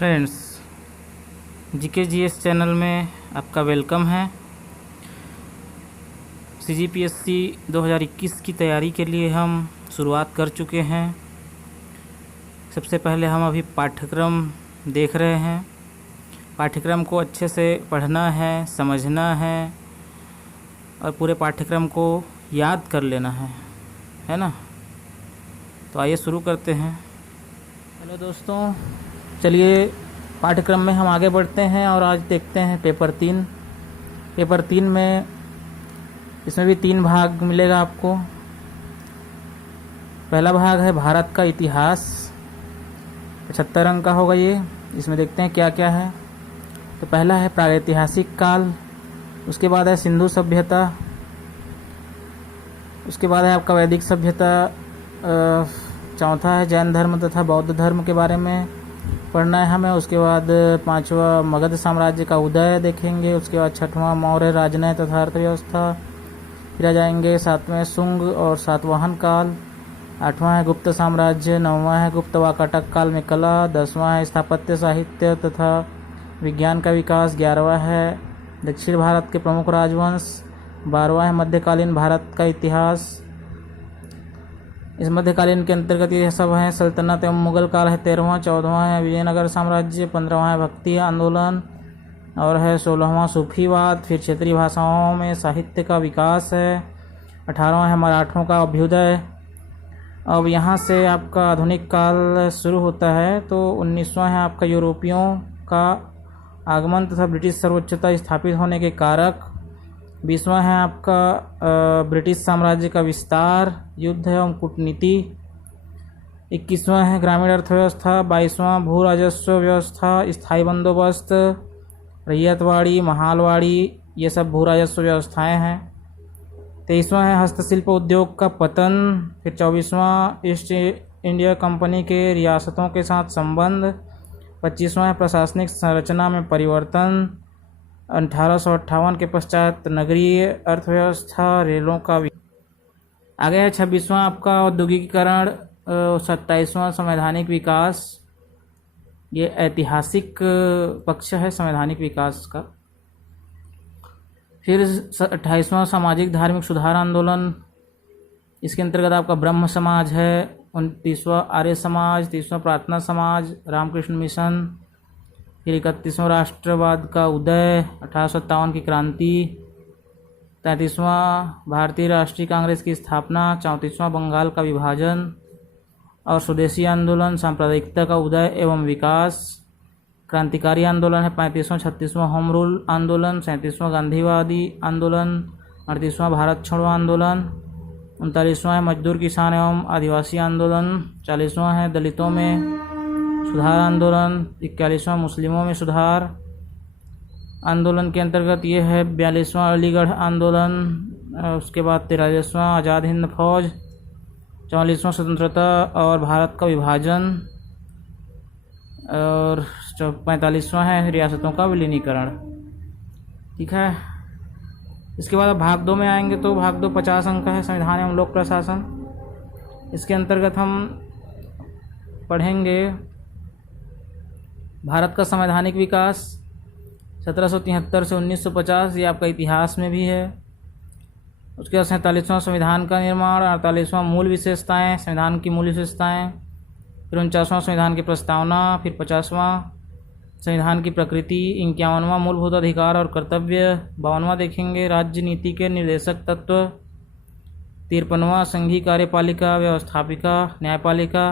Friends, GKGS channel में आपका welcome है। CGPSC 2021 की तैयारी के लिए हम शुरुआत कर चुके हैं। सबसे पहले हम अभी पाठ्यक्रम देख रहे हैं। पाठ्यक्रम को अच्छे से पढ़ना है, समझना है और पूरे पाठ्यक्रम को याद कर लेना है ना। तो आइए शुरू करते हैं। हेलो दोस्तों, चलिए पाठ्यक्रम में हम आगे बढ़ते हैं और आज देखते हैं पेपर 3। पेपर 3 में इसमें भी 3 भाग मिलेगा आपको। पहला भाग है भारत का इतिहास, 75 अंक का होगा ये। इसमें देखते हैं क्या क्या है। तो पहला है प्रागैतिहासिक काल, उसके बाद है सिंधु सभ्यता, उसके बाद है आपका वैदिक सभ्यता, चौथा है जैन धर्म तथा बौद्ध धर्म के बारे में पढ़ना है हमें। उसके बाद 5वां मगध साम्राज्य का उदय देखेंगे। उसके बाद 6वां मौर्य राजनय तथा अर्थव्यवस्था। फिर आ जाएंगे 7वें शुंग और सातवाहन काल। 8वां है गुप्त साम्राज्य। 9वां है गुप्त वाकाटक काल में कला। 10वां है स्थापत्य साहित्य तथा विज्ञान का विकास। 11वां है दक्षिण भारत के प्रमुख राजवंश। 12वां है मध्यकालीन भारत का इतिहास। इस मध्यकालीन के अंतर्गत ये सब हैं सल्तनत एवं मुगल काल है। 13वां। 14वां है विजयनगर साम्राज्य। 15वां है भक्ति आंदोलन और है 16वां सूफीवाद। फिर क्षेत्रीय भाषाओं में साहित्य का विकास है। 18वां है मराठों का अभ्युदय। अब यहाँ से आपका आधुनिक काल शुरू होता है। तो 19वां है आपका यूरोपियों का आगमन तथा ब्रिटिश सर्वोच्चता स्थापित होने के कारक। 20वां है आपका ब्रिटिश साम्राज्य का विस्तार, युद्ध एवं कूटनीति। 21वां है ग्रामीण अर्थव्यवस्था। 22वां भू राजस्व व्यवस्था, स्थायी बंदोबस्त, रैयतवाड़ी, महालवाड़ी, ये सब भू राजस्व व्यवस्थाएं हैं। 23वां है हस्तशिल्प उद्योग का पतन। फिर 24वां ईस्ट इंडिया कंपनी के रियासतों के साथ संबंध। 25वां है प्रशासनिक संरचना में परिवर्तन। 1858 के पश्चात नगरीय अर्थव्यवस्था, रेलों का आगे है 26वां आपका औद्योगिकीकरण। 27वां संवैधानिक विकास, ये ऐतिहासिक पक्ष है संवैधानिक विकास का। फिर 28वां सामाजिक धार्मिक सुधार आंदोलन, इसके अंतर्गत आपका ब्रह्म समाज है। 29वां आर्य समाज। 30वां प्रार्थना समाज, रामकृष्ण मिशन। फिर 31वां राष्ट्रवाद का उदय, 1857 की क्रांति। 33वां भारतीय राष्ट्रीय कांग्रेस की स्थापना। 34वां बंगाल का विभाजन और स्वदेशी आंदोलन, सांप्रदायिकता का उदय एवं विकास। क्रांतिकारी आंदोलन है 35वां। 36वां होम रूल आंदोलन। 37वां गांधीवादी आंदोलन। 38वां भारत छोड़ो आंदोलन। 39वां है मजदूर किसान एवं आदिवासी आंदोलन। 40वां है दलितों में सुधार आंदोलन। 41वां मुस्लिमों में सुधार आंदोलन के अंतर्गत ये है 42वां अलीगढ़ आंदोलन। उसके बाद 43वां आज़ाद हिंद फौज। 44वां स्वतंत्रता और भारत का विभाजन और 45वां है रियासतों का विलीनीकरण। ठीक है। इसके बाद भाग 2 में आएंगे तो भाग 2 50 अंक का है, संविधान एवं लोक प्रशासन। इसके अंतर्गत हम पढ़ेंगे भारत का संवैधानिक विकास 1773 से 1950, ये आपका इतिहास में भी है। उसके बाद 47वां संविधान का निर्माण। 48वां मूल विशेषताएं, संविधान की मूल विशेषताएं। फिर 49वां संविधान की प्रस्तावना। फिर 50वां संविधान की प्रकृति। 51वां मूलभूत अधिकार और कर्तव्य। 52वां देखेंगे राज्य नीति के निर्देशक तत्व। 53वां संघीय कार्यपालिका व्यवस्थापिका न्यायपालिका।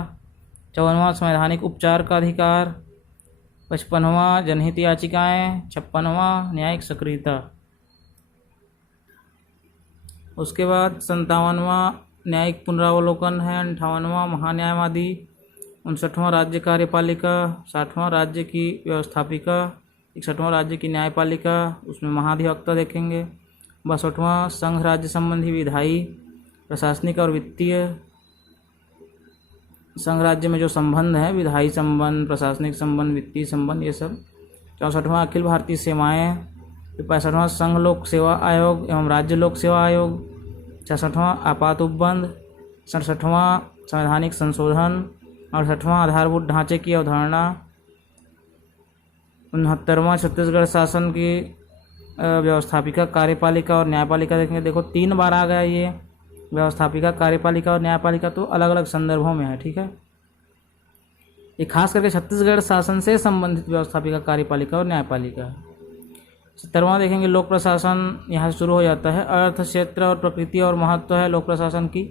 54वां संवैधानिक उपचार का अधिकार। 55वां जनहित याचिकाएं। 56वां न्यायिक सक्रियता। उसके बाद 57वां न्यायिक पुनरावलोकन है। 58वां महान्यायवादी। 59वां राज्य कार्यपालिका। 60वां राज्य की व्यवस्थापिका। 61वां राज्य की न्यायपालिका, उसमें महाधिवक्ता देखेंगे। 62वां संघ राज्य संबंधी विधायी, प्रशासनिक और वित्तीय। संघ राज्य में जो संबंध है, विधायी संबंध, प्रशासनिक संबंध, वित्तीय संबंध, ये सब। 64वां अखिल भारतीय सेवाएं। 65वां संघ लोक सेवा आयोग एवं राज्य लोक सेवा आयोग। 66वां आपात उपबंध। 67वां संवैधानिक संशोधन। 68वां आधारभूत ढांचे की अवधारणा। 69वां छत्तीसगढ़ शासन की व्यवस्थापिका, कार्यपालिका और न्यायपालिका देखेंगे। देखो 3 बार आ गया ये व्यवस्थापिका, कार्यपालिका और न्यायपालिका, तो अलग अलग संदर्भों में है, ठीक है। ये खास करके छत्तीसगढ़ शासन से संबंधित व्यवस्थापिका, कार्यपालिका और न्यायपालिका है। 70वां देखेंगे लोक प्रशासन, यहाँ से शुरू हो जाता है। अर्थ, क्षेत्र और प्रकृति और महत्व है लोक प्रशासन की।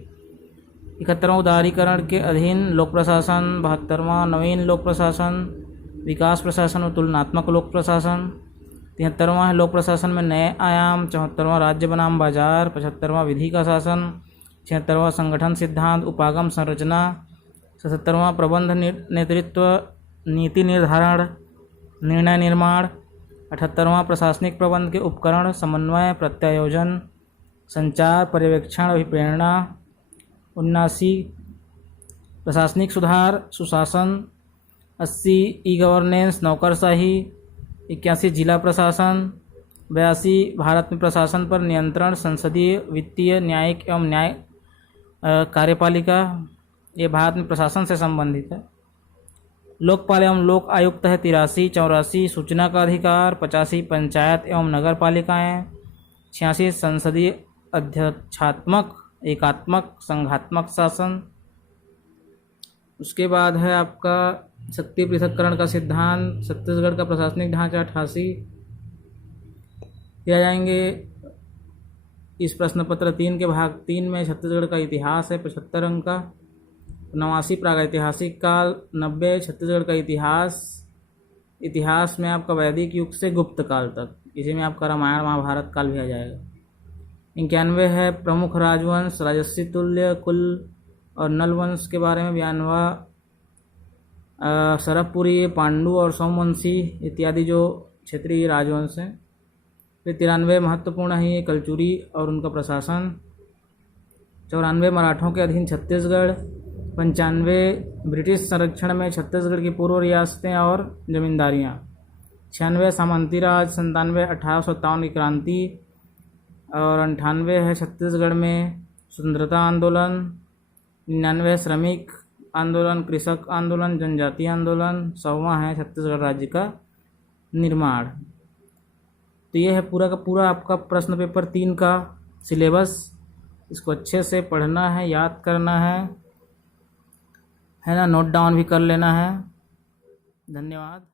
71वां उदारीकरण के अधीन लोक प्रशासन। 72वां नवीन लोक प्रशासन, विकास प्रशासन और तुलनात्मक लोक प्रशासन। 73वां है लोक प्रशासन में नए आयाम। 74वां राज्य बनाम बाजार। 75वां विधि का शासन। 76वां संगठन सिद्धांत, उपागम संरचना। 77वां प्रबंध नेतृत्व, नीति निर्धारण, निर्णय निर्माण। 78वां प्रशासनिक प्रबंध के उपकरण, समन्वय, प्रत्यायोजन, संचार, पर्यवेक्षण, अभिप्रेरणा। 79 प्रशासनिक सुधार, सुशासन। 80 ई गवर्नेंस, नौकरशाही। 81 जिला प्रशासन। 82 भारत में प्रशासन पर नियंत्रण, संसदीय, वित्तीय, न्यायिक एवं न्याय कार्यपालिका, ये भारत में प्रशासन से संबंधित है। लोकपाल एवं लोक आयुक्त है 83। 84 सूचना का अधिकार। 85 पंचायत एवं नगर पालिकाएँ। 86 संसदीय अध्यक्षात्मक, एकात्मक, संघात्मक शासन। उसके बाद है आपका शक्ति पृथक्करण का सिद्धांत, छत्तीसगढ़ का प्रशासनिक ढांचा 88। ये आ जाएंगे इस प्रश्न पत्र 3 के भाग 3 में छत्तीसगढ़ का इतिहास है 75 अंक का। 89 प्रागैतिहासिक काल। 90 छत्तीसगढ़ का इतिहास में आपका वैदिक युग से गुप्त काल तक, इसी में आपका रामायण महाभारत काल भी आ जाएगा। 91 है प्रमुख राजवंश, राजस्वी तुल्य, कुल और नल वंश के बारे में बयान हुआ। सरभपुरी, पांडु और सोमवंशी इत्यादि जो क्षेत्रीय राजवंश हैं। फिर 93 महत्वपूर्ण है ये कलचुरी और उनका प्रशासन। 94 मराठों के अधीन छत्तीसगढ़। 95 ब्रिटिश संरक्षण में छत्तीसगढ़ की पूर्व रियासतें और जमींदारियाँ। 96 सामंती राज। 97 1857 की क्रांति और 98 है छत्तीसगढ़ में स्वतंत्रता आंदोलन। 99 श्रमिक आंदोलन, कृषक आंदोलन, जनजाति आंदोलन। 100वां है छत्तीसगढ़ राज्य का निर्माण। तो ये है पूरा का पूरा आपका प्रश्न पेपर 3 का सिलेबस। इसको अच्छे से पढ़ना है, याद करना है ना, नोट डाउन भी कर लेना है। धन्यवाद।